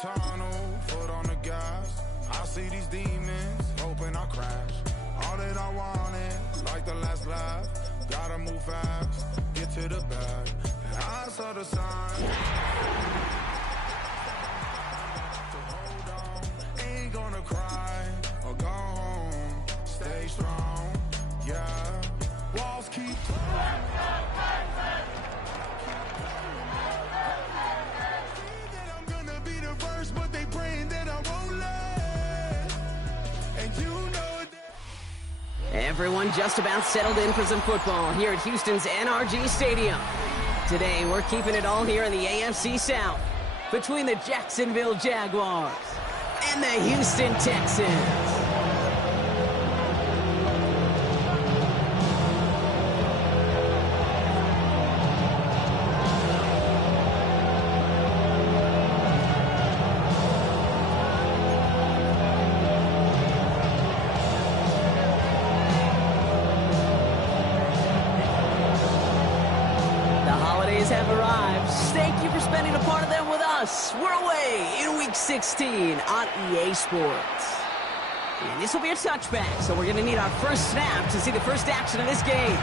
tunnel, foot on the gas. I see these demons, hoping I crash. All that I wanted, like the last laugh. Gotta move fast, get to the bag. And I saw the sign. So hold on, ain't gonna cry or go home. Stay strong, yeah. Walls keep but they praying that I won't let. And you know that everyone just about settled in for some football here at Houston's NRG Stadium. Today, we're keeping it all here in the AFC South between the Jacksonville Jaguars and the Houston Texans. Have arrived. Thank you for spending a part of them with us. We're away in Week 16 on EA Sports. And this will be a touchback, so we're going to need our first snap to see the first action of this game.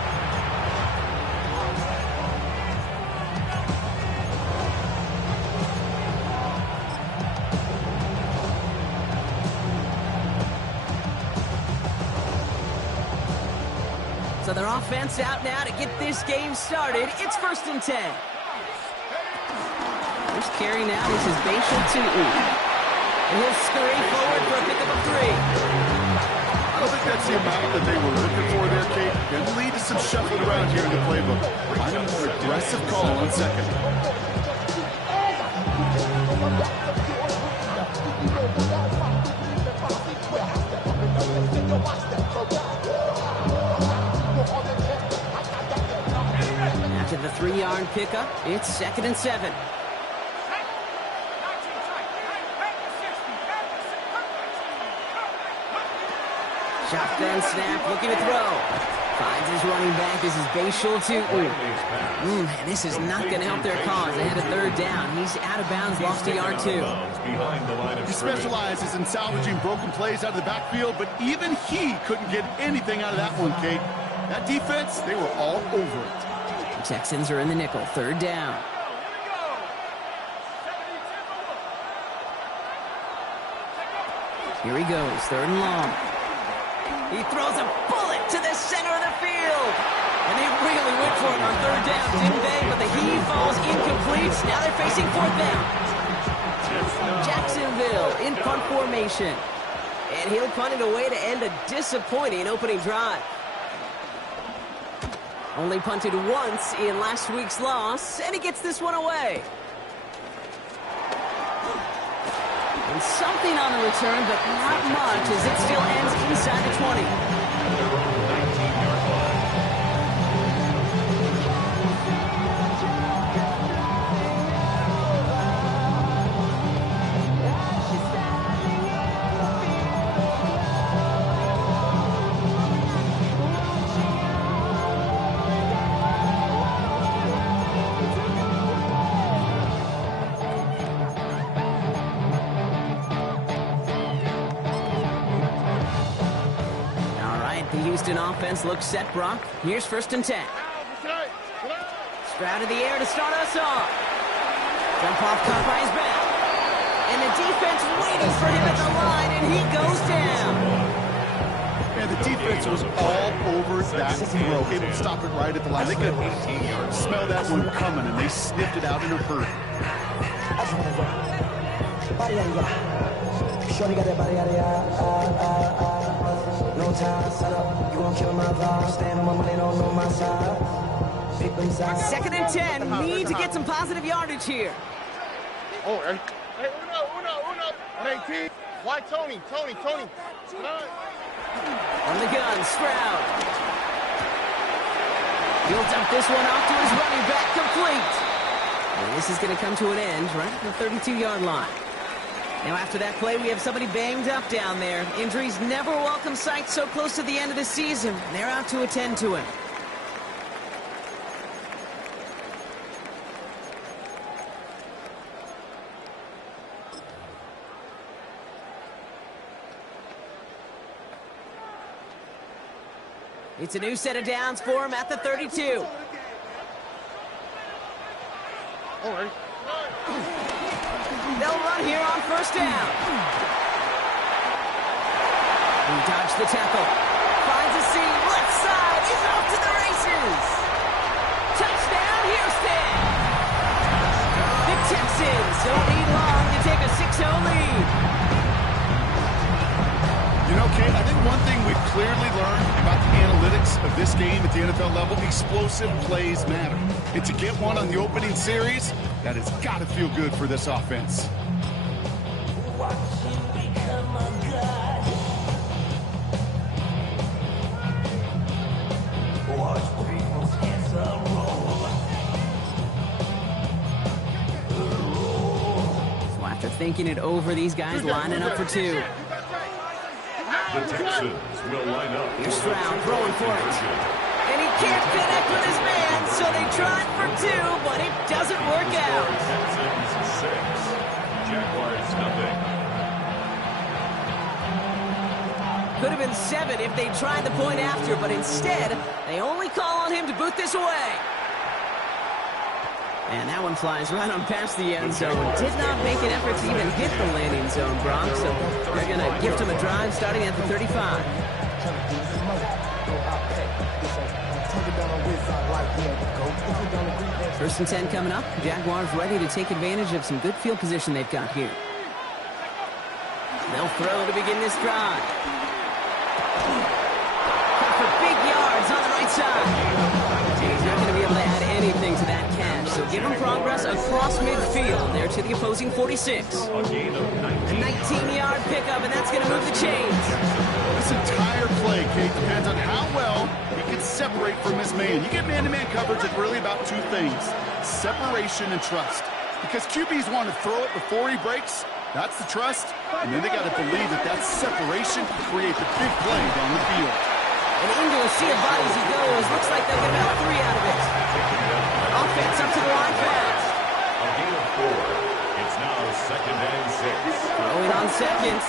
So their offense out now to get this game started. It's 1st and 10. First carry now. This is Bashal Tootin. And he'll scurry forward for a pickup of 3. I don't think that's the amount that they were looking for there, Kate. Going to lead to some shuffling around here in the playbook. Find a more aggressive call on 2nd. After the 3-yard pickup, it's 2nd and 7. Shotgun snap, looking to throw. Finds his running back. This is Bashal Tootin. And this is not going to help their cause. They had a 3rd down. He's out of bounds, lost a yard 2. He specializes in salvaging broken plays out of the backfield, but even he couldn't get anything out of that one, Kate. That defense, they were all over it. The Texans are in the nickel, 3rd down. Here he goes, 3rd and long. He throws a bullet to the center of the field. And they really went for it on 3rd down, didn't they? But the heave falls incomplete. Now they're facing 4th down. Jacksonville in punt formation. And he'll punt it away to end a disappointing opening drive. Only punted once in last week's loss, and he gets this one away. And something on the return, but not much, as it still ends inside the 20. Houston offense looks set, Brock. Here's 1st and 10. Stroud in the air to start us off. Jump off caught by his back. And the defense waiting for him at the line, and he goes down. And the defense was all over that throw, able to stop it right at the line. They could smell that one coming, and they sniffed it out in a hurry. Shorty got that body out of no time, set up, you gon' kill my vibe. Stand on my money, don't know my side. Pick them sides. 2nd and 10, need to get some positive yardage here. Oh, hey, uno. Hey, T. Why Tony? From the gun, Stroud. He'll dump this one off to his running back, complete. And this is going to come to an end right at the 32-yard line. Now, after that play, we have somebody banged up down there. Injuries never a welcome sight so close to the end of the season. They're out to attend to him. It's a new set of downs for him at the 32. All right. They'll run here on first down. He dodged the tackle. Finds a seam. Left side. He's off to the races. Touchdown, Houston. The Texans don't need long to take a 6-0 lead. You know, Kate, I think one thing we've clearly learned about the analytics of this game at the NFL level, explosive plays matter. And to get one on the opening series, that has got to feel good for this offense. So after thinking it over, these guys lining up for two. The Texans will line up. Here's Stroud throwing for it. And he can't connect with his man, so they tried for two, but it doesn't work out. Texans 6, Jaguars nothing. Could have been 7 if they tried the point after, but instead, they only call on him to boot this away. And that one flies right on past the end zone. Did not make an effort to even hit the landing zone, Brock. So they're going to gift him a drive starting at the 35. First and 10 coming up. Jaguars ready to take advantage of some good field position they've got here. They'll throw to begin this drive. For big yards on the right side. He's not going to be able to add anything to that catch, so give him progress across midfield there to the opposing 46. A 19-yard pickup, and that's going to move the chains. This entire play, Kate, depends on how well he can separate from his man. You get man-to-man coverage, it's really about two things, separation and trust. Because QBs want to throw it before he breaks, that's the trust, and then they got to believe that that separation can create the big play down the field. And into a sea of bodies he goes. Looks like they'll get about 3 out of it. Offense up to the line fast. A gain of 4. It's now 2nd and 6. Throwing on seconds.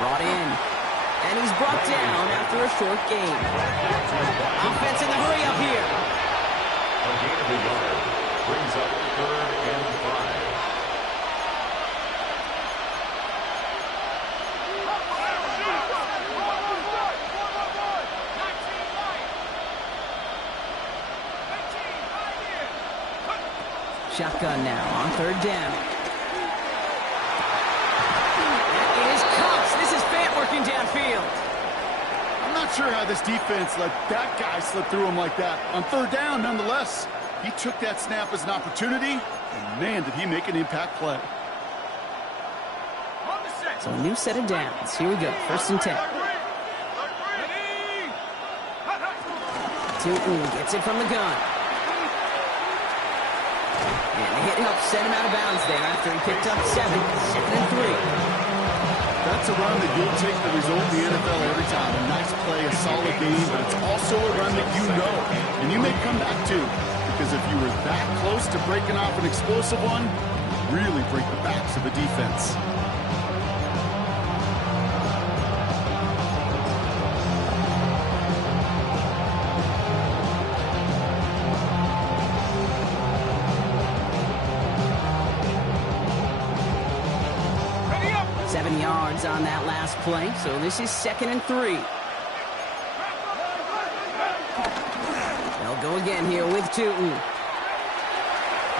Brought in. And he's brought down after a short gain. Offense in the hurry up here. A gain of a yard brings up 3rd and 5. Shotgun now on 3rd down. That is Cox. This is Fant working downfield. I'm not sure how this defense let that guy slip through him like that. On 3rd down, nonetheless, he took that snap as an opportunity, and man, did he make an impact play. So a new set of downs. Here we go. 1st and 10. Tootin gets it from the gun. And the hit helped send him out of bounds there after he picked up 7. 2nd and 3. That's a run that you'll take the result in the NFL every time. A nice play, a solid game, but it's also a run that you know, and you may come back to. Because if you were that close to breaking off an explosive one, you really break the backs of the defense. On that last play, so this is 2nd and 3. They'll go again here with Tootin.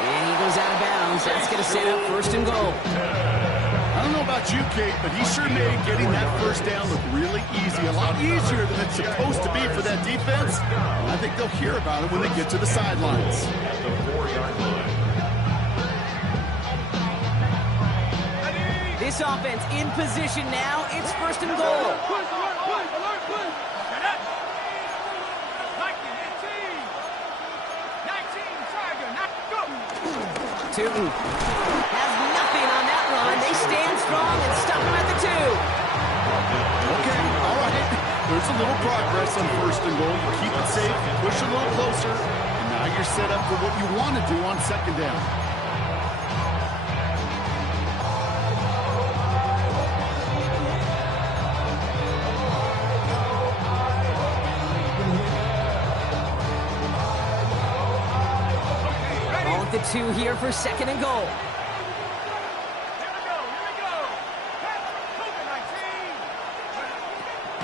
And he goes out of bounds. That's going to set up 1st and goal. I don't know about you, Kate, but he sure made getting that 1st down look really easy. A lot easier than it's supposed to be for that defense. And I think they'll hear about it when they get to the sidelines. The 4-yard line. This offense in position now. It's 1st and goal. Tootin has nothing on that run. They stand strong and stop him at the 2. Okay, all right. There's a little progress on 1st and goal. You keep it safe, push a little closer, and now you're set up for what you want to do on 2nd down. the 2 here for 2nd and goal.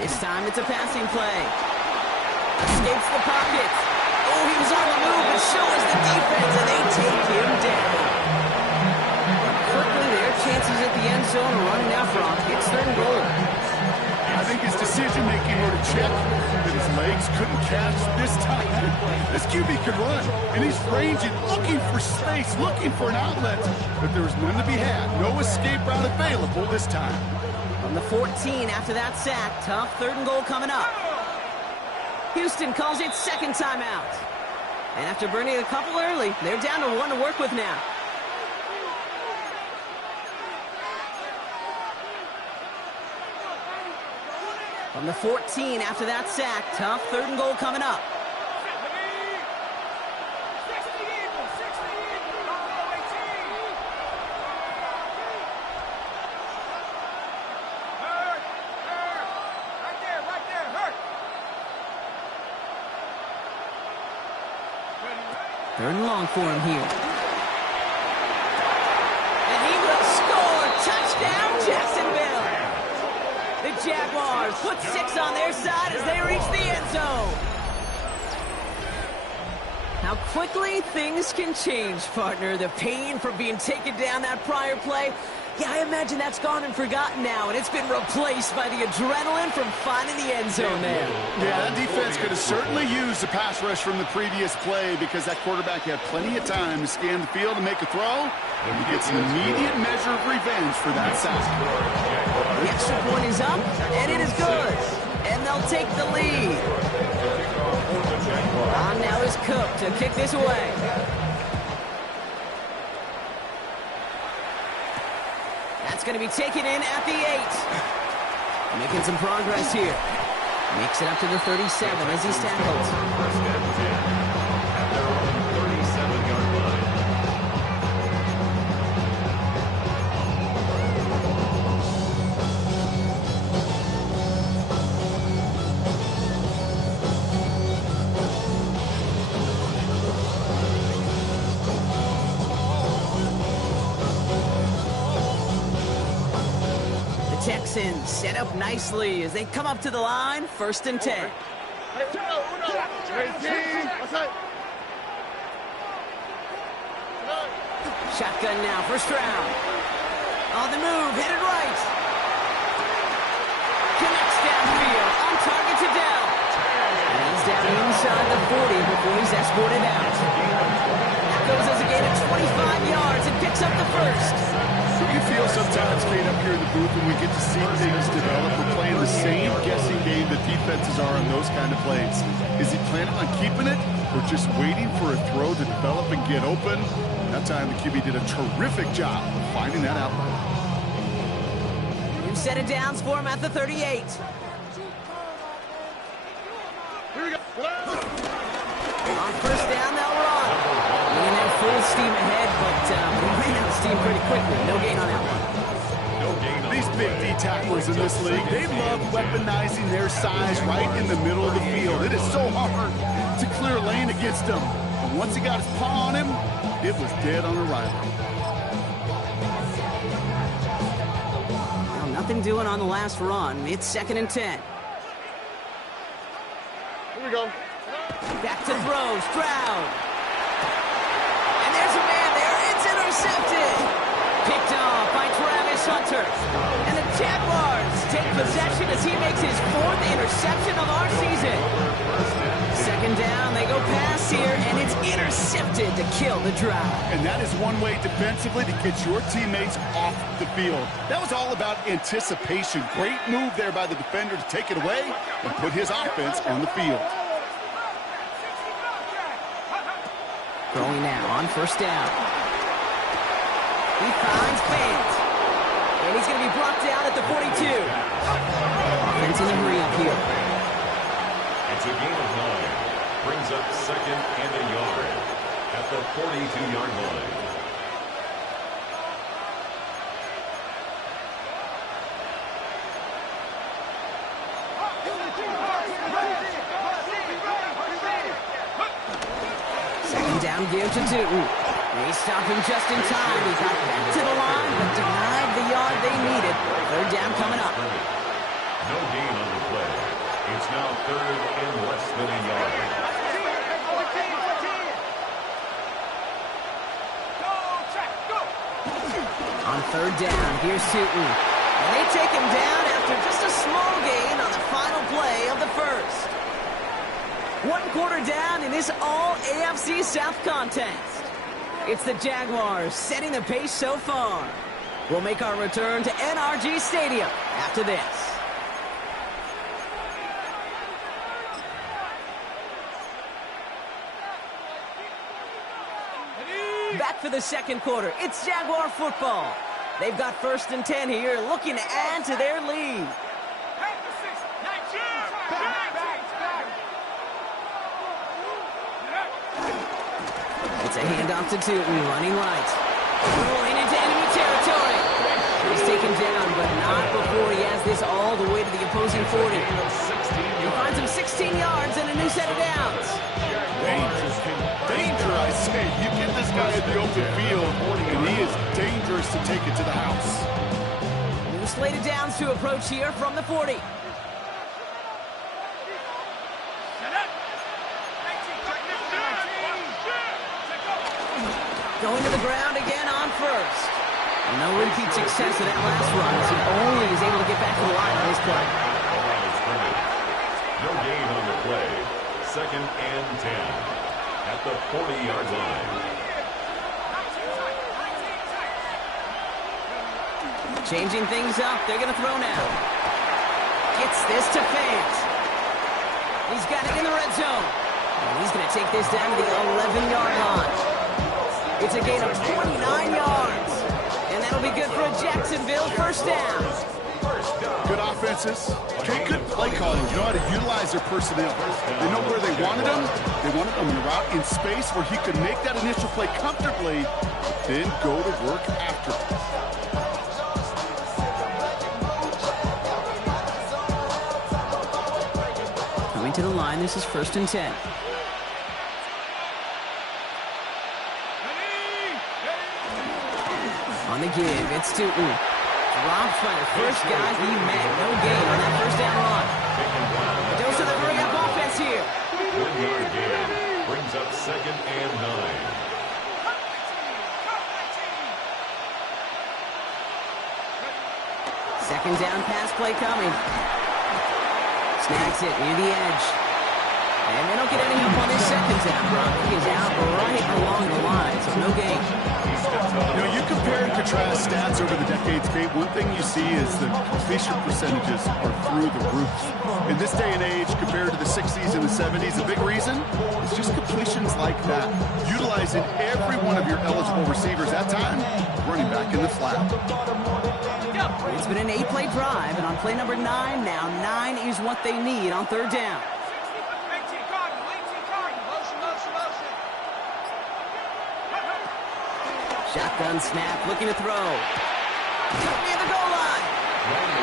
This time it's a passing play. Escapes the pocket. Oh, he was on the move, but so is the defense, and they take him down. Quickly, their chances at the end zone are running out for him. It's 3rd and goal. I think his decision-making were to check that his legs couldn't catch this time. This QB could run, and he's ranging, looking for space, looking for an outlet. But there was none to be had. No escape route available this time. From the 14 after that sack, tough 3rd and goal coming up. Houston calls it 2nd timeout. And after burning a couple early, they're down to 1 to work with now. From the 14 after that sack, tough 3rd and goal coming up. Third and long for him here. And he will score! Touchdown, Jacksonville! The Jaguars put 6 on their side as they reach the end zone. How quickly things can change, partner. The pain from being taken down that prior play, yeah, I imagine that's gone and forgotten now, and it's been replaced by the adrenaline from finding the end zone there. Yeah, that defense could have certainly used the pass rush from the previous play because that quarterback had plenty of time to scan the field and make a throw, and he gets an immediate measure of revenge for that sack. The extra point is up, and it is good. And they'll take the lead. On now is Cook to kick this away. That's going to be taken in at the 8. Making some progress here. Makes it up to the 37 as he's tackled. First and 10 at their own 37-yard line. Texans set up nicely as they come up to the line, 1st and 10. Shotgun now, 1st round. On the move, headed right. Connects downfield, on target to Dell. And he's down inside the 40 before he's escorted out. That goes as a gain of 25 yards and picks up the 1st. You feel sometimes, Kate, up here in the booth when we get to see things develop. We're playing the same guessing game that defenses are on those kind of plays. Is he planning on keeping it or just waiting for a throw to develop and get open? That time the QB did a terrific job of finding that outlet. New set of downs for him at the 38. Here we go. On 1st down, they'll run. And they're full steam ahead, but we ran out of steam pretty quickly. No gain on that one. These big D tacklers in this league, they love weaponizing their size right in the middle of the field. It is so hard to clear lane against them. But once he got his paw on him, it was dead on arrival. Well, nothing doing on the last run. It's 2nd and 10. Here we go. Back to throw, Stroud. And there's a man there. It's intercepted. Picked off by Travis Hunter. And the Jaguars take possession as he makes his 4th interception of our season. 2nd down, they go pass here, and it's intercepted to kill the drive. And that is one way defensively to get your teammates off the field. That was all about anticipation. Great move there by the defender to take it away and put his offense on the field. Throwing now on 1st down. He finds Fant. And he's going to be brought down at the 42. Offense in a hurry up here. It's a gain of 9. Brings up 2nd and a yard at the 42-yard line. Second down, give to Newton. They stopped him just in time. He got back to the line, but denied the yard they needed. Third down coming up. No gain on the play. It's now third and less than a yard. On third down, here's Sutton. And they take him down after just a small gain on the final play of the first. 1 quarter down in this all-AFC South contest. It's the Jaguars setting the pace so far. We'll make our return to NRG Stadium after this. Back for the second quarter. It's Jaguar football. They've got 1st and 10 here, looking to add to their lead. It's a handoff to Tootin, running right. Rolling into enemy territory. He's taken down, but not before he has this all the way to the opposing 40. He finds him 16 yards and a new set of downs. Danger, I say. You get this guy in the open field, and he is dangerous to take it to the house. New slated downs to approach here from the 40. Going to the ground again on first. No repeat success in that last run, as he only is able to get back to the line on this play. No gain on the play. 2nd and 10 at the 40-yard line. Changing things up. They're going to throw now. Gets this to Fant. He's got it in the red zone. And he's going to take this down to the 11-yard line. It's a gain of 29 yards. And that'll be good for a Jacksonville first down. Good offenses. Okay, good play calling. You know how to utilize their personnel. They know where they wanted them. They wanted them in a route in space where he could make that initial play comfortably, then go to work after. Coming to the line, this is 1st and 10. On the give, it's Tootin. Drops by the first guy he met. No gain on that first down run. A dose of the hurry-up offense here. 1-yard gain brings up 2nd and 9. Second down pass play coming. Snags it near the edge. And they don't get any help on this second down. Brock is out right along the line, so no gain. You know, you compare and contrast stats over the decades, Kate. One thing you see is the completion percentages are through the roof. In this day and age, compared to the 60s and the 70s, the big reason is just completions like that. Utilizing every one of your eligible receivers at time, running back in the flat. It's been an 8-play drive, and on play number 9 now, 9 is what they need on third down. Shotgun snap, looking to throw. Near the goal line.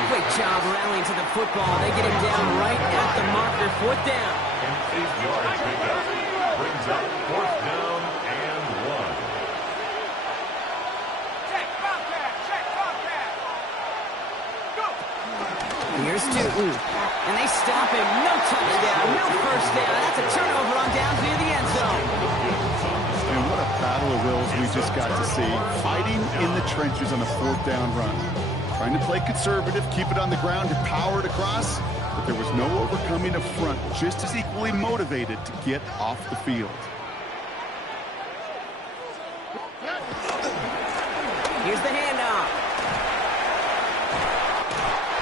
Great job rallying to the football. They get him down right at the marker, 4th down. And 8-yard pickup brings up 4th down and 1. Here's Tootin. And they stop him. No touchdown, no first down. That's a turnover on downs near the end zone. And what a battle of wills we just got to see. Fighting in the trenches on a 4th down run. Trying to play conservative, keep it on the ground, and power it across. But there was no overcoming up front, just as equally motivated to get off the field. Here's the handoff.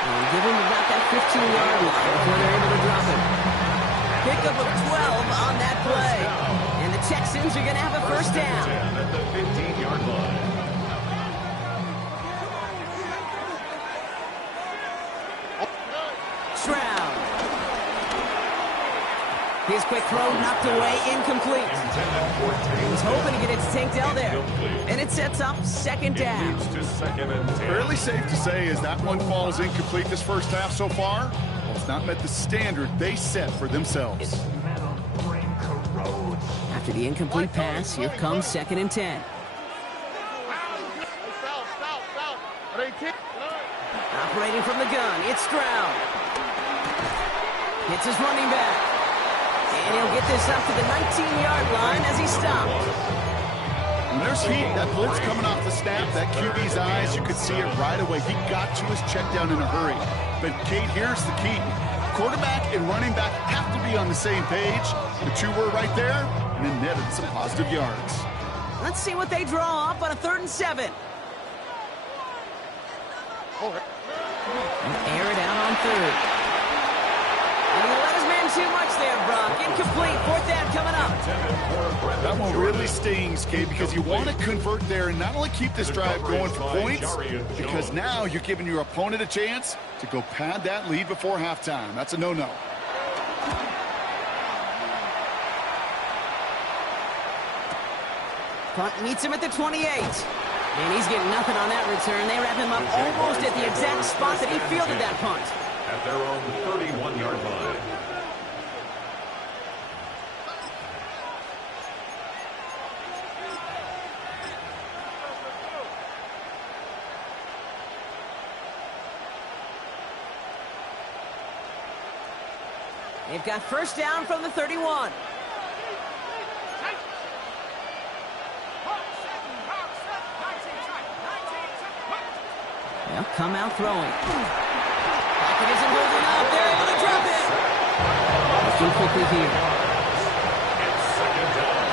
And give him about that 15-yard line before they're able to drop him. Pickup of 12 on that play. And the Texans are going to have a first down. At the 15-yard line. Stroud. His quick throw knocked away, incomplete. He was hoping to get it to Tank Dell there. And it sets up 2nd down. Fairly safe to say as that one falls incomplete this first half so far, well, it's not met the standard they set for themselves. After the incomplete pass, here comes 2nd and 10. Operating from the gun, it's Stroud. Hits his running back. And he'll get this up to the 19-yard line as he stopped. When there's heat, that blitz coming off the snap, that QB's eyes, you could see it right away. He got to his check down in a hurry. But, Kate, here's the key. Quarterback and running back have to be on the same page. The two were right there, and it netted some positive yards. Let's see what they draw up on a 3rd and 7. And air it out on 3rd. And he let his man too much there, Brock. Incomplete. 4th down coming up. That one really stings, Kate, because you want to convert there and not only keep this drive going for points, because now you're giving your opponent a chance to go pad that lead before halftime. That's a no-no. Punt meets him at the 28. And he's getting nothing on that return. They wrap him up almost at the exact spot that he fielded that punt. At their own 31-yard line. They've got 1st down from the 31. They'll come out throwing. Pocket isn't holding up. They're able to drop it. Too quickly here. It's 2nd down.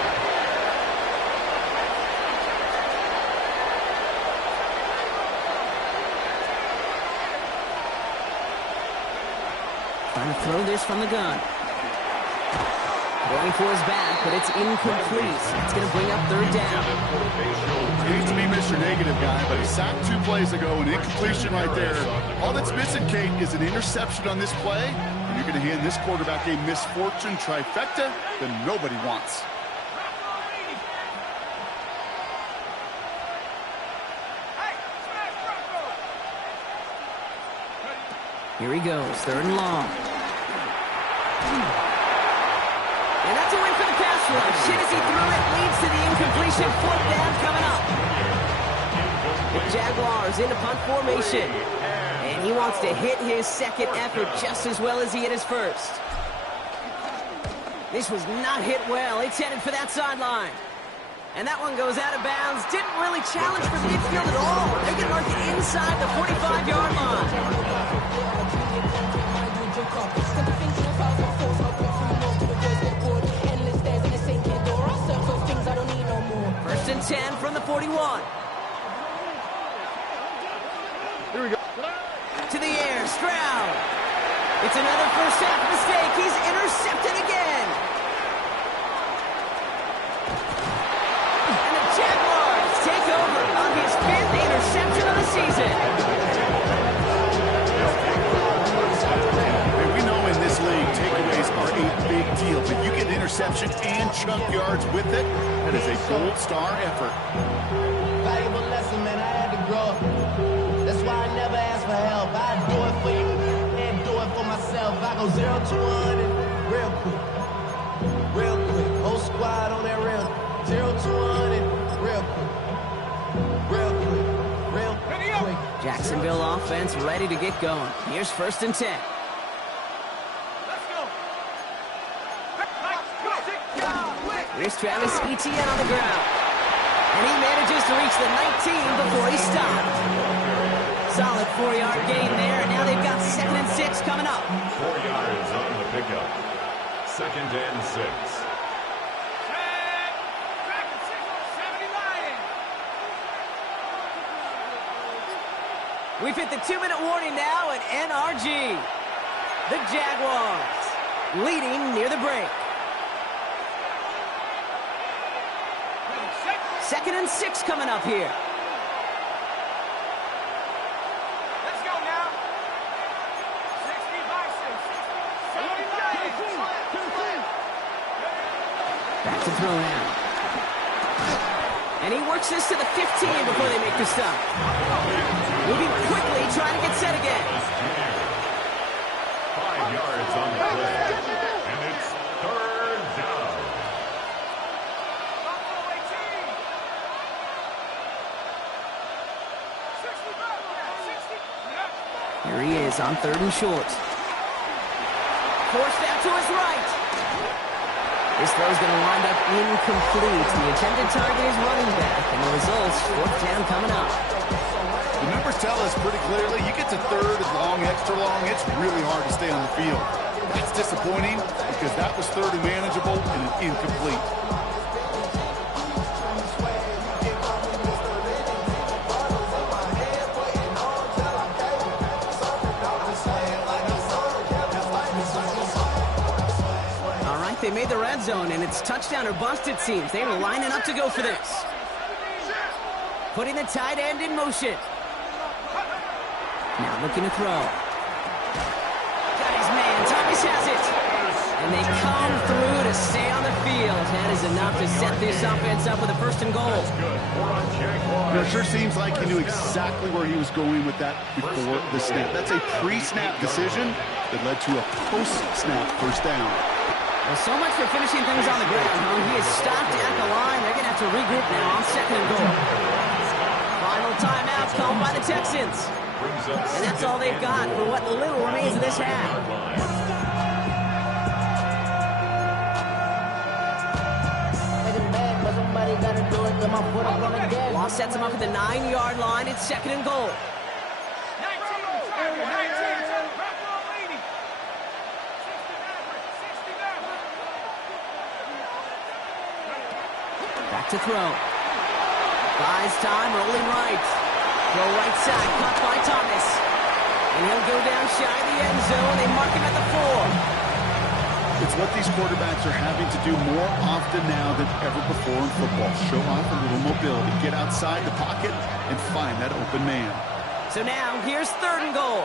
Trying to throw this from the gun. Going for his back, but it's incomplete. It's going to bring up 3rd down. He needs to be Mr. Negative guy, but he sacked 2 plays ago, an incompletion right there. All that's missing, Kate, is an interception on this play, and you're going to hand this quarterback a misfortune trifecta that nobody wants. Here he goes, 3rd and long. And that's a win for the pass rush. Hit as he threw it, leads to the incompletion. 4th down coming up. The Jaguars in a punt formation. And he wants to hit his 2nd effort just as well as he hit his 1st. This was not hit well. It's headed for that sideline. And that one goes out of bounds. Didn't really challenge for midfield at all. They can mark it inside the 45-yard line. 1st and 10 from the 41. Here we go. To the air, Stroud. It's another first half mistake. He's intercepted again. And the Jaguars take over on his 5th interception of the season. Hey, we know in this league, takeaways are a big deal, but you get interception and chunk yards with it. That is a gold star effort. Valuable lesson, man. I had to grow up. That's why I never ask for help. I do it for you and do it for myself. I go 0 to 1 and real quick. Real quick. Whole squad on that real. 0 to 1 and real quick. Real quick. Real quick. Jacksonville offense ready to get going. Here's 1st and 10. Here's Travis Etienne on the ground. And he manages to reach the 19 before he stopped. Solid 4-yard gain there, and now they've got 2nd and 6 coming up. 4 yards on the pickup. 2nd and 6. We've hit the 2-minute warning now at NRG. The Jaguars leading near the break. 2nd and 6 coming up here. Let's go now. 60 boxes. 70 Back to throw now. And he works this to the 15 before they make the stop. Moving quickly, trying to get set again. 5 yards on the play. And it's 3rd down. Here he is on 3rd and short. Forced out to his right. This throw's going to wind up incomplete. The intended target is running back, and the results, 4th down coming up. The numbers tell us pretty clearly, you get to 3rd and long, extra long, it's really hard to stay on the field. That's disappointing because that was 3rd and manageable and an incomplete. They made the red zone, and it's touchdown or bust, it seems. They were lining up to go for this. Putting the tight end in motion. Now looking to throw. Got his man. Thomas has it. And they come through to stay on the field. That is enough to set this offense up with a 1st and goal. It sure seems like he knew exactly where he was going with that before the snap. That's a pre-snap decision that led to a post-snap 1st down. Well, so much for finishing things on the ground, huh? He is stopped at the line. They're going to have to regroup now on 2nd and goal. Final timeout called by the Texans. And that's all they've got for what little remains of this half. Law sets him up at the 9-yard line. It's 2nd and goal. Back to throw. Buys time, rolling right. Throw right side, caught by Thomas. And he'll go down shy of the end zone. They mark him at the 4. It's what these quarterbacks are having to do more often now than ever before in football. Show off a little mobility, get outside the pocket, and find that open man. So now, here's 3rd and goal.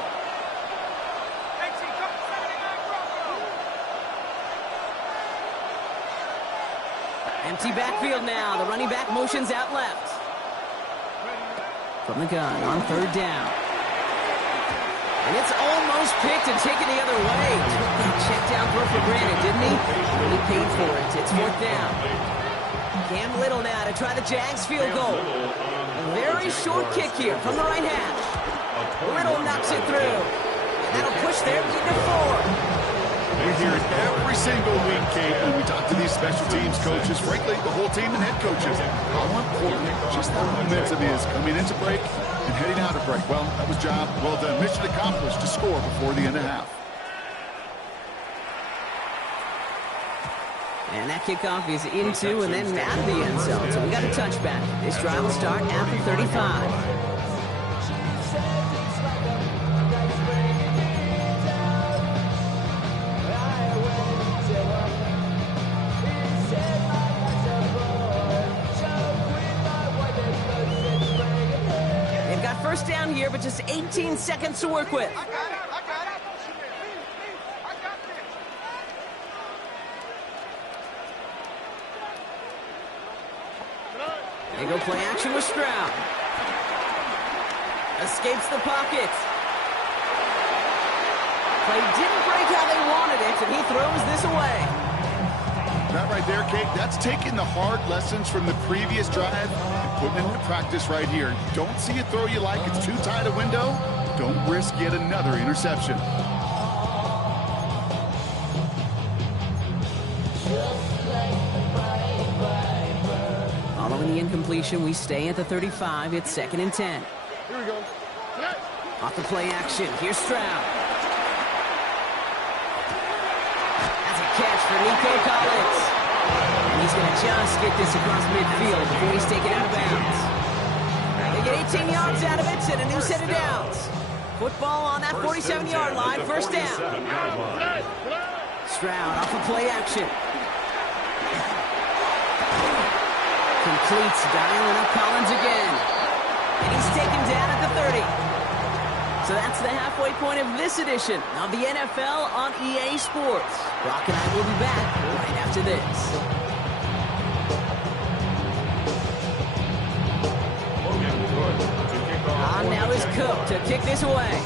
Empty backfield now. The running back motions out left. From the gun on 3rd down. And it's almost picked and taken the other way. Took that check down throw for granted, didn't he? Really paid for it. It's 4th down. Cam Little now to try the Jags field goal. A very short kick here from the right hash. Little knocks it through. And that'll push their lead to 4. We hear it every single week, Kate, when we talk to these special teams coaches, frankly, the whole team and head coaches, how important just that momentum is coming into break and heading out of break. Well, that was job well done. Mission accomplished to score before the end of half. And that kickoff is into and then out of the end zone. So we got a touchback. This drive will start at the 35. First down here, but just 18 seconds to work with. I got it. They go play action with Stroud. Escapes the pocket. Play didn't break how they wanted it, and he throws this away. That right there, Kate, that's taking the hard lessons from the previous drive and putting it into practice right here. Don't see a throw you like, it's too tight a window. Don't risk yet another interception. Following the incompletion, we stay at the 35. It's 2nd and 10. Here we go. Off the play action, here's Stroud. Catch for Nico Collins. And he's going to just get this across midfield before he's taken out of bounds. They get 18 yards out of it and a new set of downs. Football on that 47-yard line, 1st down. Stroud off of play action. Completes, dialing up Collins again. And he's taken down at the 30. So that's the halfway point of this edition of the NFL on EA Sports. Brock and I will be back right after this. On now is Cook to kick this away.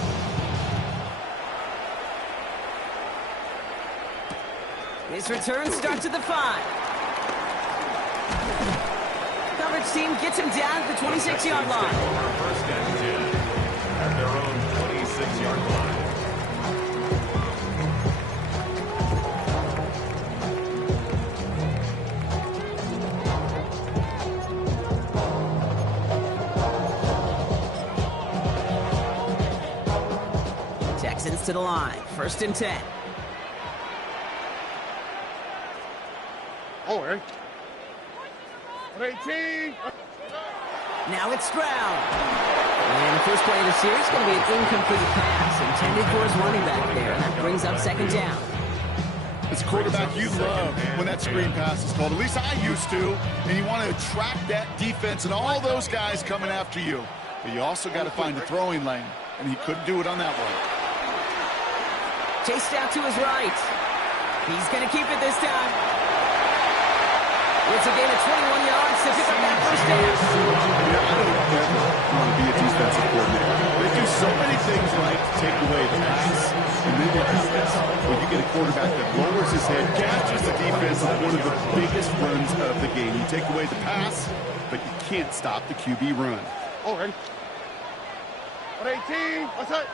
This return starts at the 5. Coverage team gets him down at the 26-yard line. First and 10 at their own 26-yard 22-yard line. Texans to the line. 1st and 10. Oh, hey. 18. Now it's Stroud. And the first play of the series is going to be an incomplete pass intended for his running back there. And that brings up 2nd down. As a quarterback, you love when that screen pass is called. At least I used to. And you want to attract that defense and all those guys coming after you. But you also got to find the throwing lane. And he couldn't do it on that one. Chased out to his right. He's going to keep it this time. It's a gain of 21 yards to pick up that 1st down. Yeah, I don't ever want to be a defensive coordinator. They do so many things right to take away the pass, and then what happens? Well, you get a quarterback that lowers his head, catches the defense on one of the biggest runs of the game. You take away the pass, but you can't stop the QB run. Oh, ready. 18. What's that?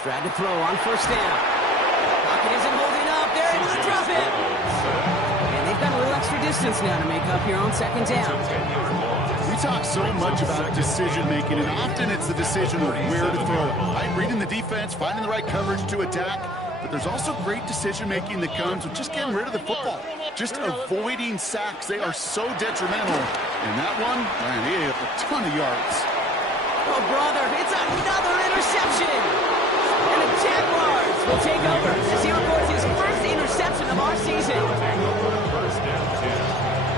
Stroud to throw on 1st down. Pocket isn't holding up. They're able to drop it. And they've got a little extra distance now to make up here on 2nd down. We talk so much about decision-making, and often it's the decision of where to throw it. Right? Reading the defense, finding the right coverage to attack, but there's also great decision-making that comes with just getting rid of the football, just avoiding sacks. They are so detrimental. And that one, man, he had a ton of yards. Oh, brother, it's another interception. And the Jaguars will take over as he records his 1st interception of our season. 1st down 10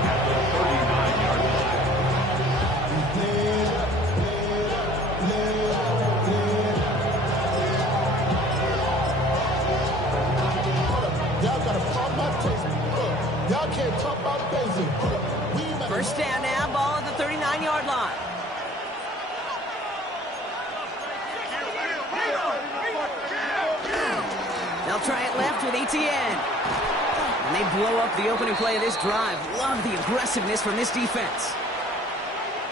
at the 39-yard line. Y'all gotta pump my taste. Y'all can't talk about basic. 1st down now, ball at the 39-yard line. They'll try it left with ETN. And they blow up the opening play of this drive. Love the aggressiveness from this defense.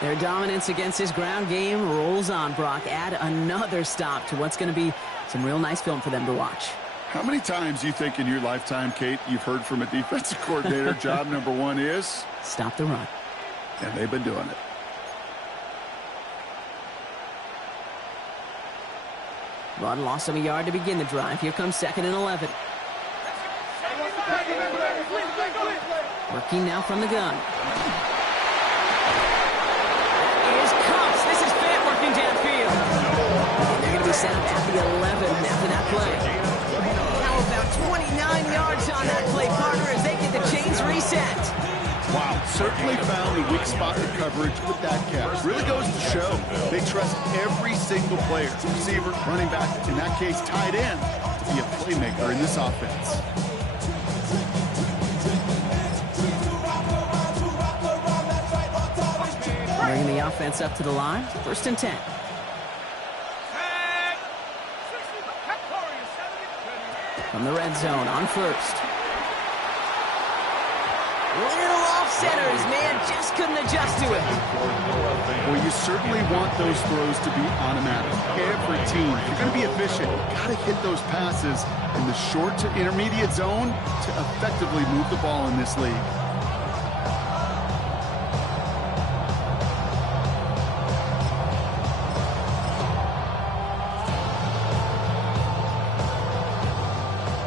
Their dominance against his ground game rolls on, Brock. Add another stop to what's going to be some real nice film for them to watch. How many times do you think in your lifetime, Kate, you've heard from a defensive coordinator, job number 1 is? Stop the run. And they've been doing it. Run lost him a yard to begin the drive. Here comes 2nd and 11. Working now from the gun. Here's Cups. This is Fant working downfield. And they're going to be set up at the 11 after that play. Now about 29 yards on that play, partner, as they get the chains reset. Wow, certainly found the weak spot in coverage with that catch. Really goes to show they trust every single player, receiver, running back, in that case, tight end, to be a playmaker in this offense. Bringing the offense up to the line. 1st and 10. From the red zone on 1st. Little off center. His man just couldn't adjust to it. Well, you certainly want those throws to be automatic. Every team, if you're going to be efficient, you've got to hit those passes in the short to intermediate zone to effectively move the ball in this league.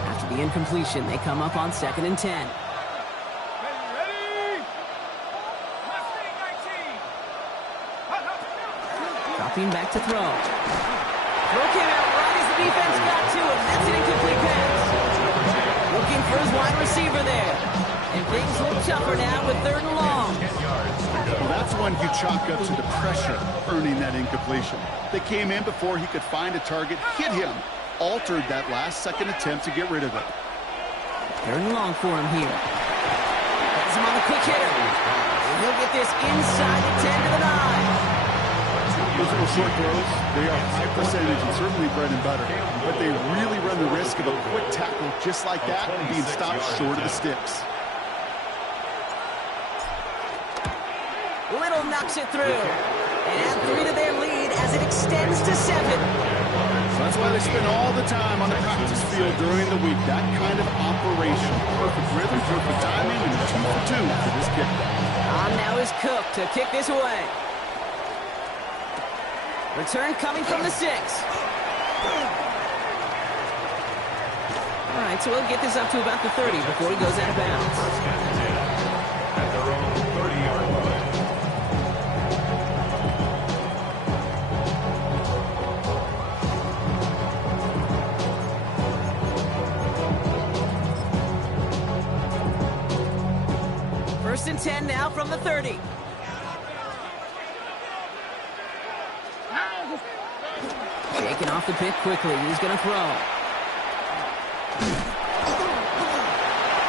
After the incompletion, they come up on 2nd and 10. Dropping back to throw. Throw came out right as the defense got to him. That's an incomplete pass. Looking for his wide receiver there. And things look tougher now with 3rd and long. Well, that's one you chalk up to the pressure earning that incompletion. They came in before he could find a target, hit him, altered that last second attempt to get rid of it. 3rd and long for him here. Has him on the quick hitter. And he'll get this inside the 10 to the 9. Those little short throws, they are high percentage and certainly bread and butter. But they really run the risk of a quick tackle just like that and being stopped short of the sticks. Little knocks it through. And add 3 to their lead as as it extends to 7. So that's why they spend all the time on the practice field during the week. That kind of operation. Perfect rhythm, perfect timing, and 2 for 2 for this kick. On now is Cook to kick this away. Return coming from the 6. All right, so we'll get this up to about the 30 before he goes out of bounds. First and 10 at their own 30-yard line. First and 10 now from the 30. Shaking off the pick quickly. He's going to throw.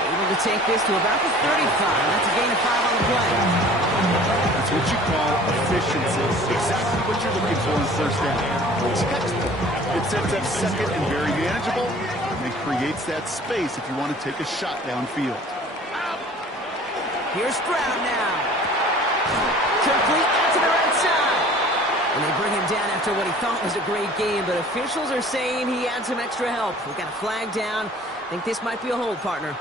Able to take this to about the 35. That's a gain of 5 on the play. That's what you call efficiency. Exactly what you're looking for in first down. Textbook. It sets up second and very manageable, and it creates that space if you want to take a shot downfield. Here's Stroud now. Complete out to the right side. And they bring him down after what he thought was a great game, but officials are saying he had some extra help. We got a flag down. I think this might be a hold, partner.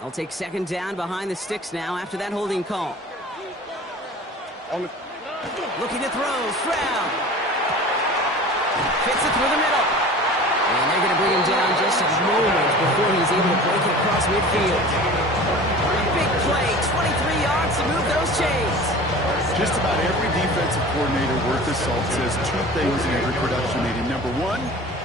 I'll take second down behind the sticks now after that holding call. Looking to throw, Stroud. Fits it through the middle. And they're going to bring him down just a moment before he's able to break it across midfield. Big play, 23 yards to move those chains. Just about every defensive coordinator worth his salt says 2 things in every production meeting. Number 1,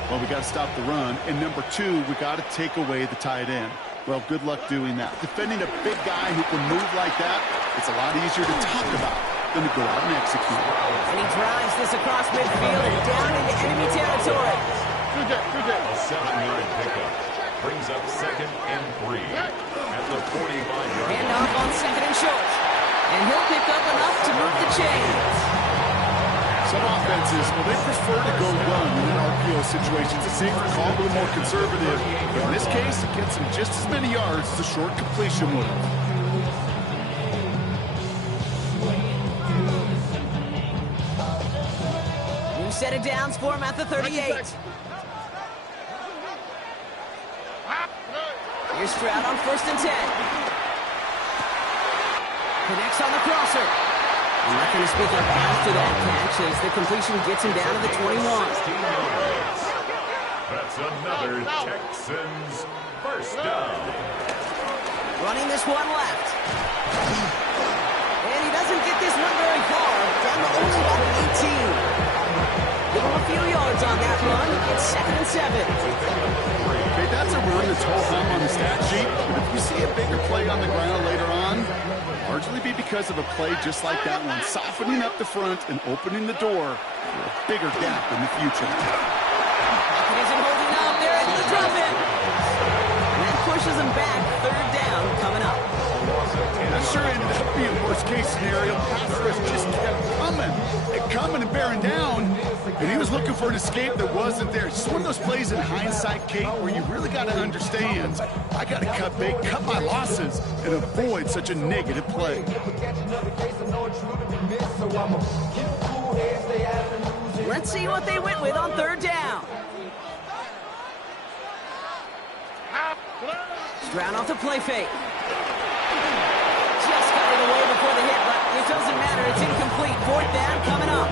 well, we got to stop the run. And number 2, we got to take away the tight end. Well, good luck doing that. Defending a big guy who can move like that, it's a lot easier to talk about than to go out and execute. And he drives this across midfield and down into enemy territory. A 7-yard pickup brings up second and 3 at the 45-yard line. Handoff on second and short. And he'll pick up enough to move the chains. Some offenses, well, they prefer to go run in an RPO situation. It's a safer call, a little more conservative. But in this case, it gets him just as many yards as a short completion would. New set of downs for him at the 38. Here's Stroud on first and 10. Connects on the crosser. I'm not going to speak up after that catch as the completion gets him down to the 21. 16 yards. That's another Texans first down. Running this one left. And he doesn't get this one very far. Down to only about the 18. Give him a few yards on that run. It's second and 7. Okay, that's a run that's whole hum on the stat sheet. But if you see a bigger play on the ground later on, largely be because of a play just like that one, softening up the front and opening the door for a bigger gap in the future. Pocket isn't holding up. They're able to drop it. And that pushes him back. Third down coming up. That sure ended up being worst-case scenario. Pass rush just kept coming and bearing down. And he was looking for an escape that wasn't there. It's one of those plays in hindsight, Kate, where you really got to understand, I got to cut bait, cut my losses, and avoid such a negative play. Let's see what they went with on third down. Stroud off the play fake. Just got it away before the hit, but it doesn't matter. It's incomplete. Fourth down coming up.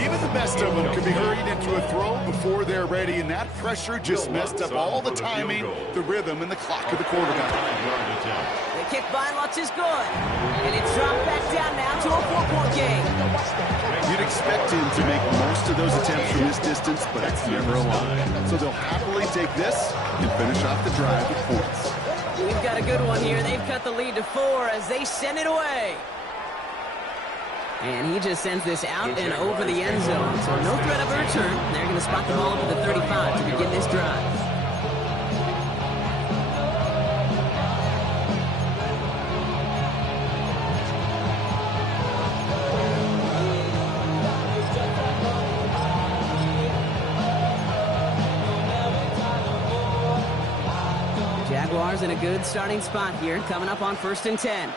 Even the best of them can be hurried into a throw before they're ready, and that pressure just messed up all the timing, the rhythm, and the clock of the quarterback. The kick by Lutz is good. And it's dropped back down now to a 4-point game. You'd expect him to make most of those attempts from this distance, but it's never a lot. So they'll happily take this and finish off the drive with points. We've got a good one here. They've cut the lead to 4 as they send it away. And he just sends this out and over the end zone. So no threat of a return. They're going to spot the ball up at the 35 to begin this drive. Jaguars in a good starting spot here, coming up on 1st and 10.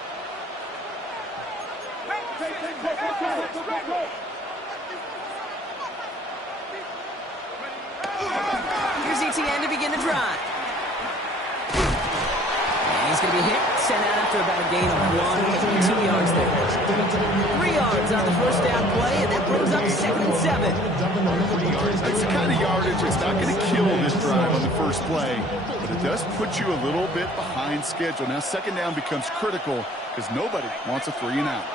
Here's ETN to begin the drive. And he's going to be hit, sent out after about a gain of 2 yards there. 3 yards on the first down play, and that brings up 2nd and 7. That's the kind of yardage that's not going to kill this drive on the first play, but it does put you a little bit behind schedule. Now 2nd down becomes critical because nobody wants a 3 and out.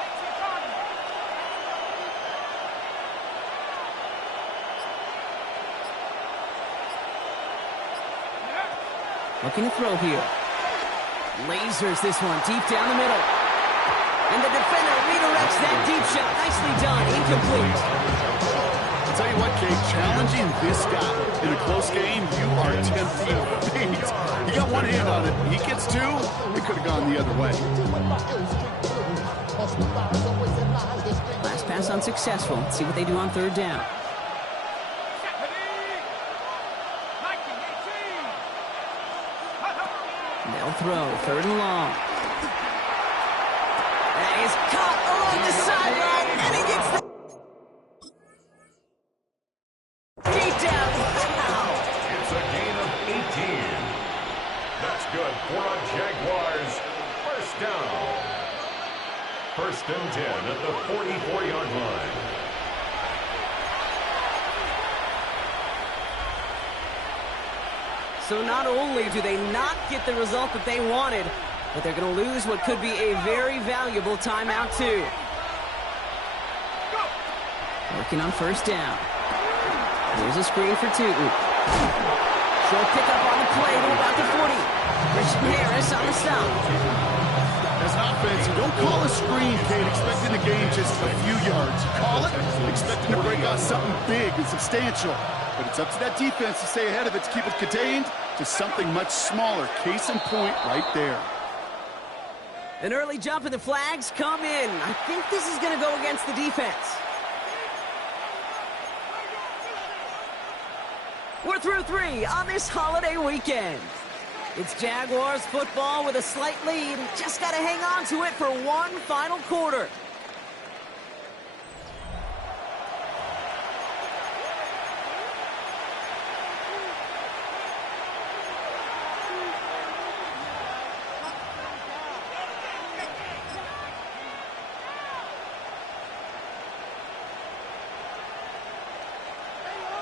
Looking to throw here. Lasers this one deep down the middle. And the defender redirects that deep shot. Nicely done. Incomplete. I'll tell you what, Kate, challenging this guy in a close game, you are tempting fate. You got one hand on it. He gets 2. It could have gone the other way. Last pass unsuccessful. Let's see what they do on 3rd down. They'll throw 3rd and long. And he's caught along the sideline, and he gets the deep down. Wow. It's a gain of 18. That's good for a Jaguars 1st down. 1st and 10 at the 44-yard line. So not only do they not get the result that they wanted, but they're going to lose what could be a very valuable timeout too. Working on 1st down. Here's a screen for Tootin. Short pickup on the play to about the 40. Christian Harris on the stop. As an offense, you don't call a screen, Kate, expecting to gain just a few yards. You call it expecting to break out something big and substantial. But it's up to that defense to stay ahead of it, to keep it contained to something much smaller. Case in point right there. An early jump and the flags come in. I think this is going to go against the defense. We're through 3 on this holiday weekend. It's Jaguars football with a slight lead. Just got to hang on to it for one final quarter.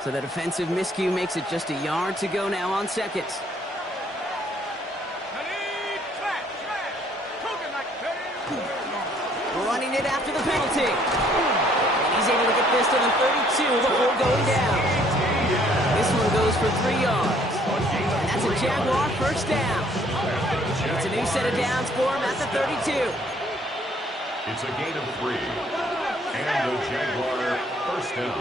So the defensive miscue makes it just a yard to go now on 2nd. Running it after the penalty. And he's able to get this to the 32 before going down. This one goes for 3 yards. And that's a Jaguar 1st down. It's a new set of downs for him at the 32. It's a gain of 3. And a Jaguar 1st down.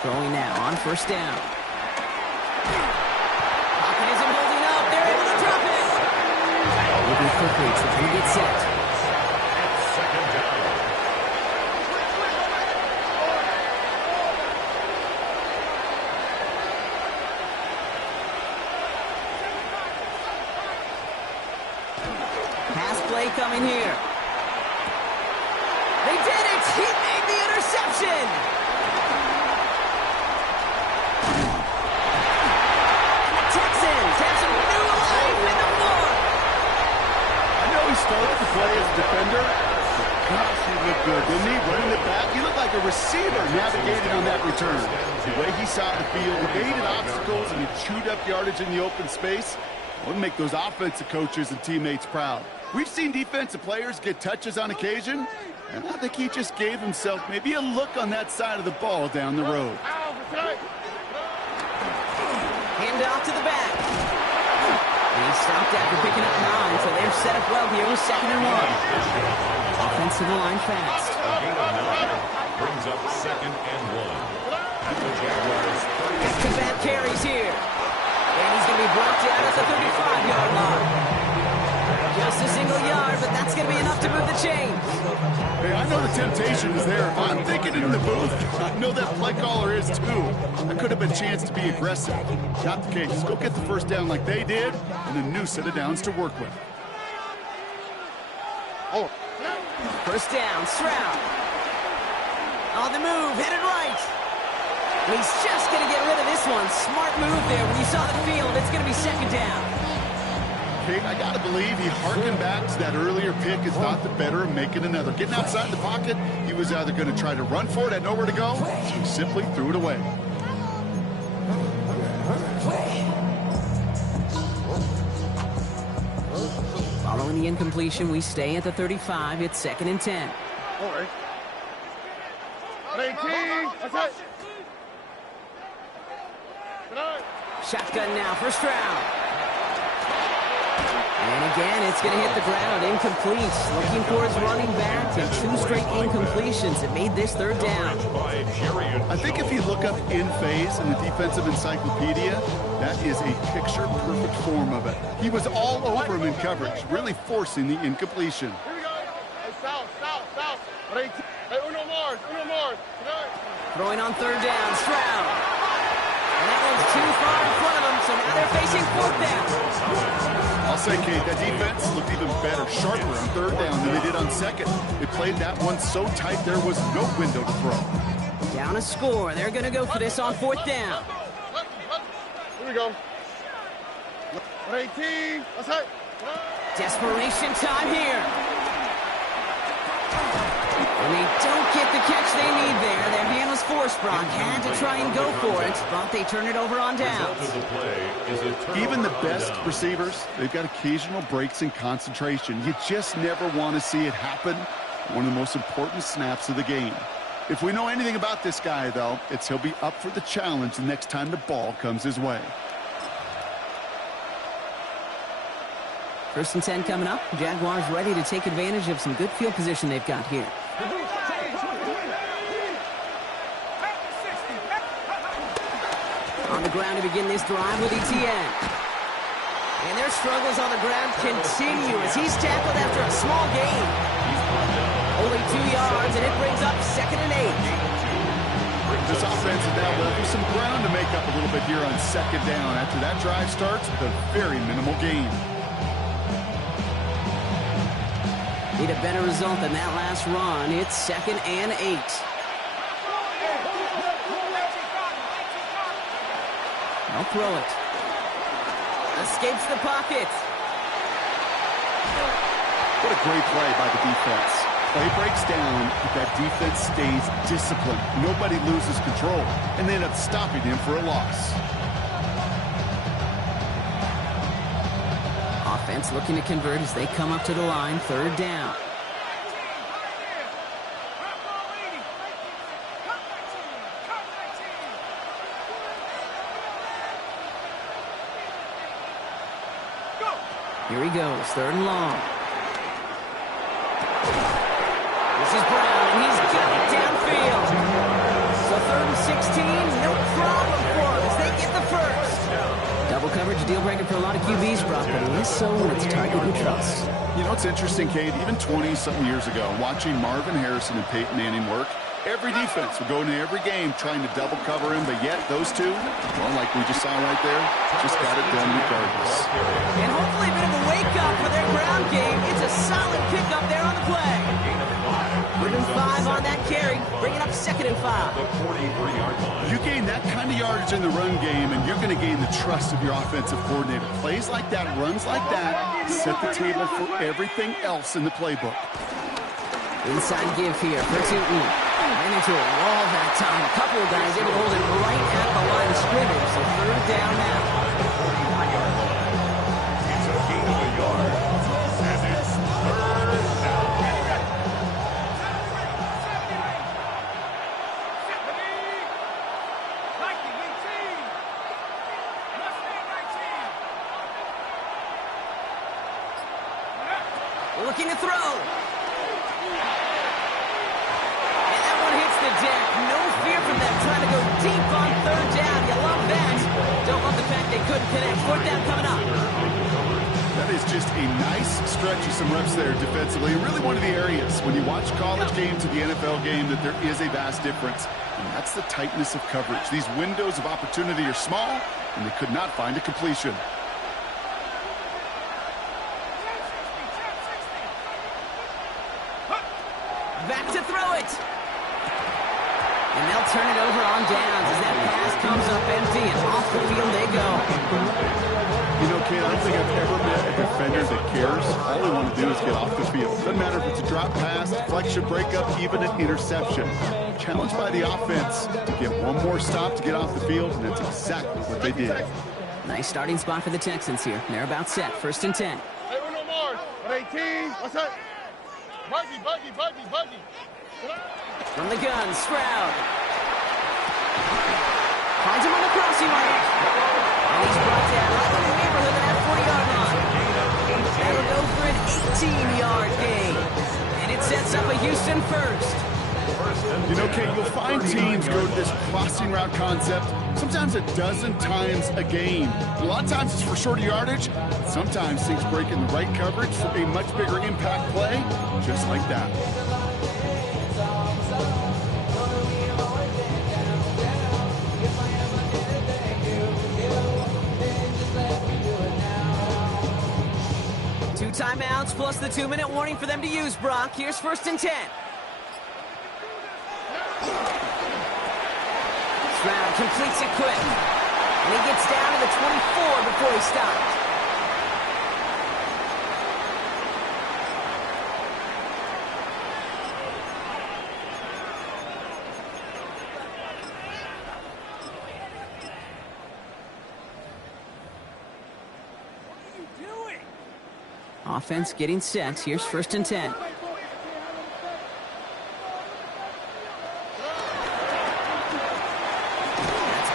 Throwing now on 1st down. Pocket isn't holding up. They're able to drop it. Moving quickly, trying to get set. It's 2nd down. Pass play coming here. They did it. He made the interception. Started to play as a defender, but gosh, he looked good, didn't he? Running it back, he looked like a receiver navigating on that return. The way he saw the field, evaded obstacles, and he chewed up yardage in the open space. Would make those offensive coaches and teammates proud. We've seen defensive players get touches on occasion, and I think he just gave himself maybe a look on that side of the ball down the road. Hand off to the back. He stopped after picking up 9, so they're set up well here with 2nd and 1. Offensive line fast. A gain of 9 brings up 2nd and 1. At the Jaguars 30. Back-to-back carries here. And he's going to be brought down at the 35-yard line. Just a single yard, but that's going to be enough to move the chains. Hey, I know the temptation is there. If I'm thinking in the booth, I know that play caller is too. That could have been a chance to be aggressive. Not the case. Go get the first down like they did, and a new set of downs to work with. Oh. First down, Stroud. On the move, headed right. And he's just going to get rid of this one. Smart move there. When you saw the field, it's going to be second down. Kate, I got to believe he harkened back to that earlier pick and thought the better of making another. Getting outside the pocket, he was either going to try to run for it, had nowhere to go, so he simply threw it away. Following the incompletion, we stay at the 35. It's 2nd and 10. All right. 18. That's it. Shotgun now for Stroud. And again, it's going to hit the ground. Incomplete. Looking for his running back, and 2 straight incompletions. It made this third down. I think if you look up in phase in the defensive encyclopedia, that is a picture-perfect form of it. He was all over him in coverage, really forcing the incompletion. Here we go. Hey, south. 18. Hey, uno Mars. Throwing on third down, Stroud. And that one's too far in front of him, so now they're facing 4th down. I'll say, Kate, that defense looked even better, sharper on third down than they did on second. They played that one so tight there was no window to throw. Down a score. They're going to go for this on 4th down. Here we go. 18. That's it. Desperation time here. And they don't get the catch they need there. Their hand was forced, Brock. Had to try and go for it, but they turn it over on downs. Even the best receivers, they've got occasional breaks in concentration. You just never want to see it happen. One of the most important snaps of the game. If we know anything about this guy, though, it's he'll be up for the challenge the next time the ball comes his way. 1st and 10 coming up. Jaguars ready to take advantage of some good field position they've got here. On the ground to begin this drive with Etienne. And their struggles on the ground continue as he's tackled after a small gain. Only 2 yards, and it brings up 2nd and 8. This offense is now left with some ground to make up a little bit here on 2nd down. After that drive starts with a very minimal gain. Need a better result than that last run. It's 2nd and 8. I'll throw it. Escapes the pocket. What a great play by the defense. Play breaks down, but that defense stays disciplined. Nobody loses control, and they end up stopping him for a loss. Offense looking to convert as they come up to the line. 3rd down. Here he goes, 3rd and long. This is Brown, and he's got it downfield. So 3rd and 16, no problem for him as they get the first. Double coverage, deal breaker for a lot of QBs, Brock, but it is so when it's a target you trust. You know, it's interesting, Kate, even 20-something years ago, watching Marvin Harrison and Peyton Manning work, every defense would go into every game trying to double cover him, but yet those two, well, like we just saw right there, just got it done regardless. And hopefully a bit of a wake-up for their ground game. It's a solid pickup there on the play. 3rd and 5 on that carry, bringing up 2nd and 5. You gain that kind of yardage in the run game, and you're going to gain the trust of your offensive coordinator. Plays like that, runs like that, set the table for everything else in the playbook. Inside give here for Tootin. Ran into a wall that time. A couple of guys able to hold it right at the line of scrimmage. So 3rd down now. It's a gain of a yard. And it's 3rd down. Looking to throw. And that one hits the deck. No fear from them trying to go deep on 3rd down. You love that. Don't love the fact they couldn't connect. 4th down coming up. That That is just a nice stretch of some reps there defensively. Really one of the areas when you watch college game to the NFL game that there is a vast difference. And that's the tightness of coverage. These windows of opportunity are small, and they could not find a completion. Back to throw it. And they'll turn it over on downs as that pass comes up empty, and off the field they go. You know, Kate, I don't think I've ever met a defender that cares. All they want to do is get off the field. Doesn't matter if it's a drop pass, deflection, breakup, even an interception. Challenged by the offense to get one more stop to get off the field, and that's exactly what they did. Nice starting spot for the Texans here. They're about set. 1st and 10. Hey, Uno Mars. 18. What's that? Buggy. From the gun, Stroud. Finds him on the crossing line. And he's brought down right in the neighborhood of that 40-yard line. That'll go for an 18-yard gain. And it sets up a Houston first. You know, Kate, you'll find teams go to this crossing route concept sometimes a dozen times a game. A lot of times it's for shorter yardage. Sometimes things break in the right coverage for a much bigger impact play, just like that. Two timeouts plus the 2-minute warning for them to use, Brock. Here's 1st and 10. Stroud completes it quick. And he gets down to the 24 before he stopped. Offense getting set. Here's 1st and 10. That's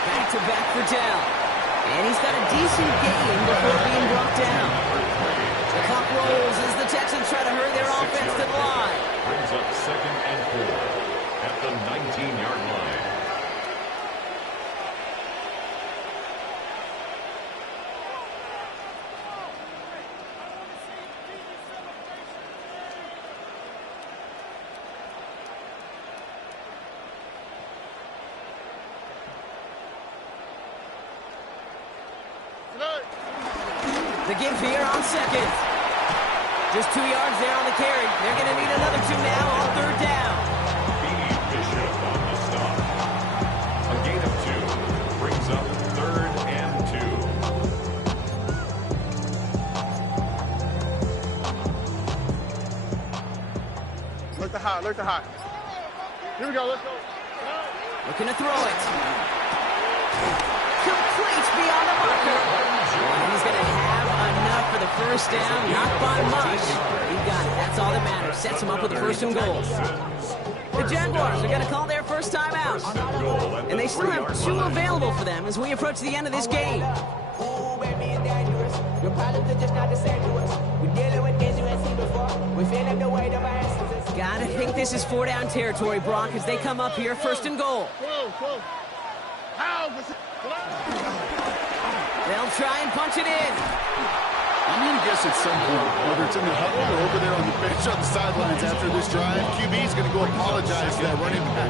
back-to-back for Dell. And he's got a decent gain before being brought down. The clock rolls as the Texans try to hurry their offense to the line. Brings up 2nd and 4 at the 19-yard line. The give here on 2nd. Just 2 yards there on the carry. They're going to need another 2 now on 3rd down. Bishop on the stop. A gain of 2 brings up 3rd and 2. Look the hot. Here we go, let's go. Looking to throw it. Complete beyond the marker. And he's going to have enough for the 1st down. Not by much. He got it. That's all that matters. Sets him up with the 1st and goal. The Jaguars are going to call their first timeout. And they still have 2 available for them as we approach the end of this game. Gotta think this is 4-down territory, Brock, as they come up here 1st and goal. They'll try and punch it in. I'm going to guess at some point, whether it's in the huddle or over there on the bench on the sidelines after this drive, QB is going to go apologize to that running back.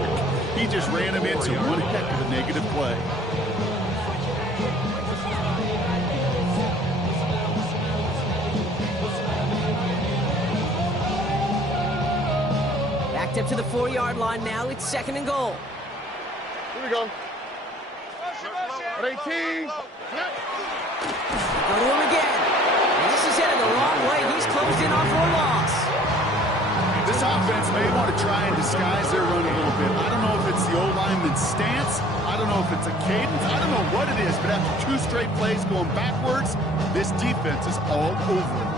He just ran him into one heck of a negative play. Backed up to the 4-yard line now. It's 2nd and goal. Here we go. 18. Go to him again. And this is headed the wrong way. He's closed in on for a loss. This offense may want to try and disguise their run a little bit. I don't know if it's the old lineman's stance. I don't know if it's a cadence. I don't know what it is, but after 2 straight plays going backwards, this defense is all over it.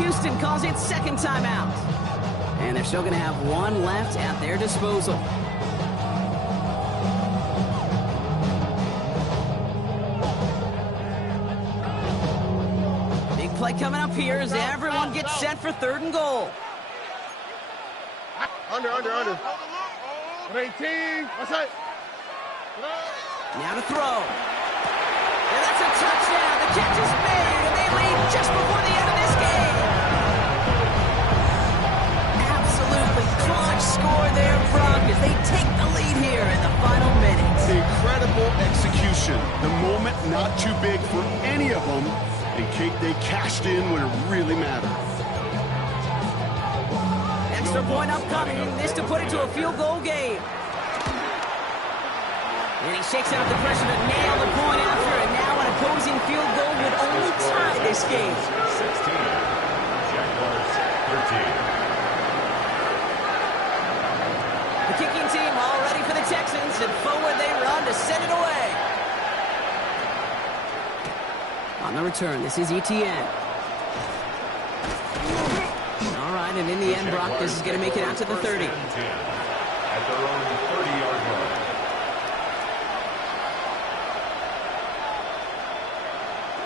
Houston calls it 2nd timeout. And they're still going to have 1 left at their disposal. Big play coming up here as everyone gets set for 3rd and goal. Under. 18. What's that? Now to throw. And that's a touchdown. The catch is made, and they lead just before the desperation. The moment not too big for any of them. And Kate, they cashed in when it really mattered. Extra point upcoming. This to put it to a field goal game. And he shakes out the pressure to nail the point after, and now an opposing field goal would only tie this game. 16. Jaguars 13. The kicking team all ready for the Texans, and forward they run to send it away. On the return, this is ETN. All right, and in the end, Brock, this is going to make it out to the 30. At their own 30-yard line.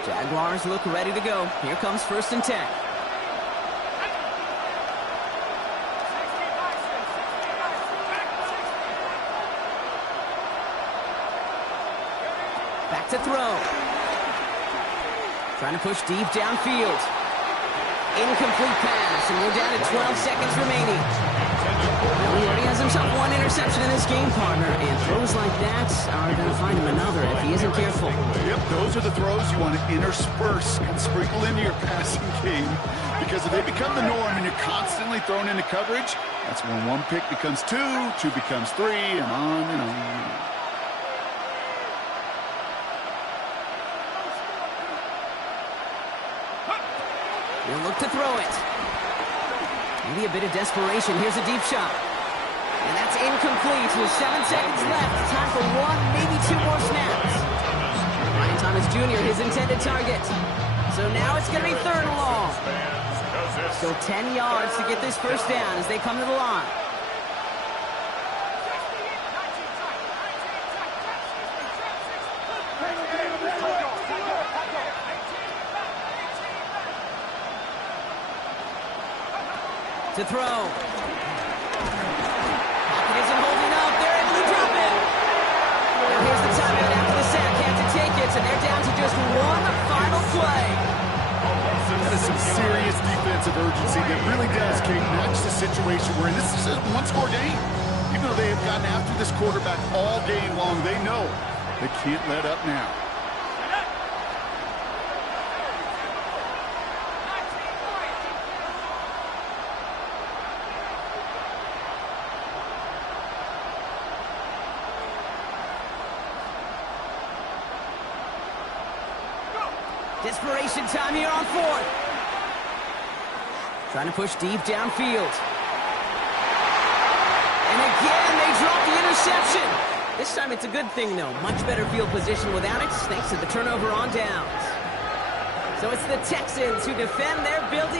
Jaguars look ready to go. Here comes 1st and 10. Back to throw. Trying to push deep downfield. Incomplete pass, and we're down to 12 seconds remaining. Well, he already has himself one interception in this game, partner, and throws like that are going to find him another if he isn't careful. Yep, those are the throws you want to intersperse and sprinkle into your passing game. Because if they become the norm and you're constantly thrown into coverage, that's when one pick becomes two becomes three, and on and on. He'll look to throw it. Maybe a bit of desperation. Here's a deep shot. And that's incomplete with 7 seconds left. Time for one, maybe two more snaps. Ryan Thomas Jr., his intended target. So now it's going to be 3rd and long. Still 10 yards to get this first down as they come to the line. To throw. Pocket isn't holding up. They're able to drop it. Now here's the timeout after the sack. Have to take it, and they're down to just one final play. That is some serious defensive urgency that really does, Kate, match the situation we're in. This is a one-score game. Even though they have gotten after this quarterback all game long, they know they can't let up now. Desperation time here on 4th. Trying to push deep downfield. And again, they drop the interception. This time it's a good thing, though. Much better field position without it, thanks to the turnover on downs. So it's the Texans who defend their building.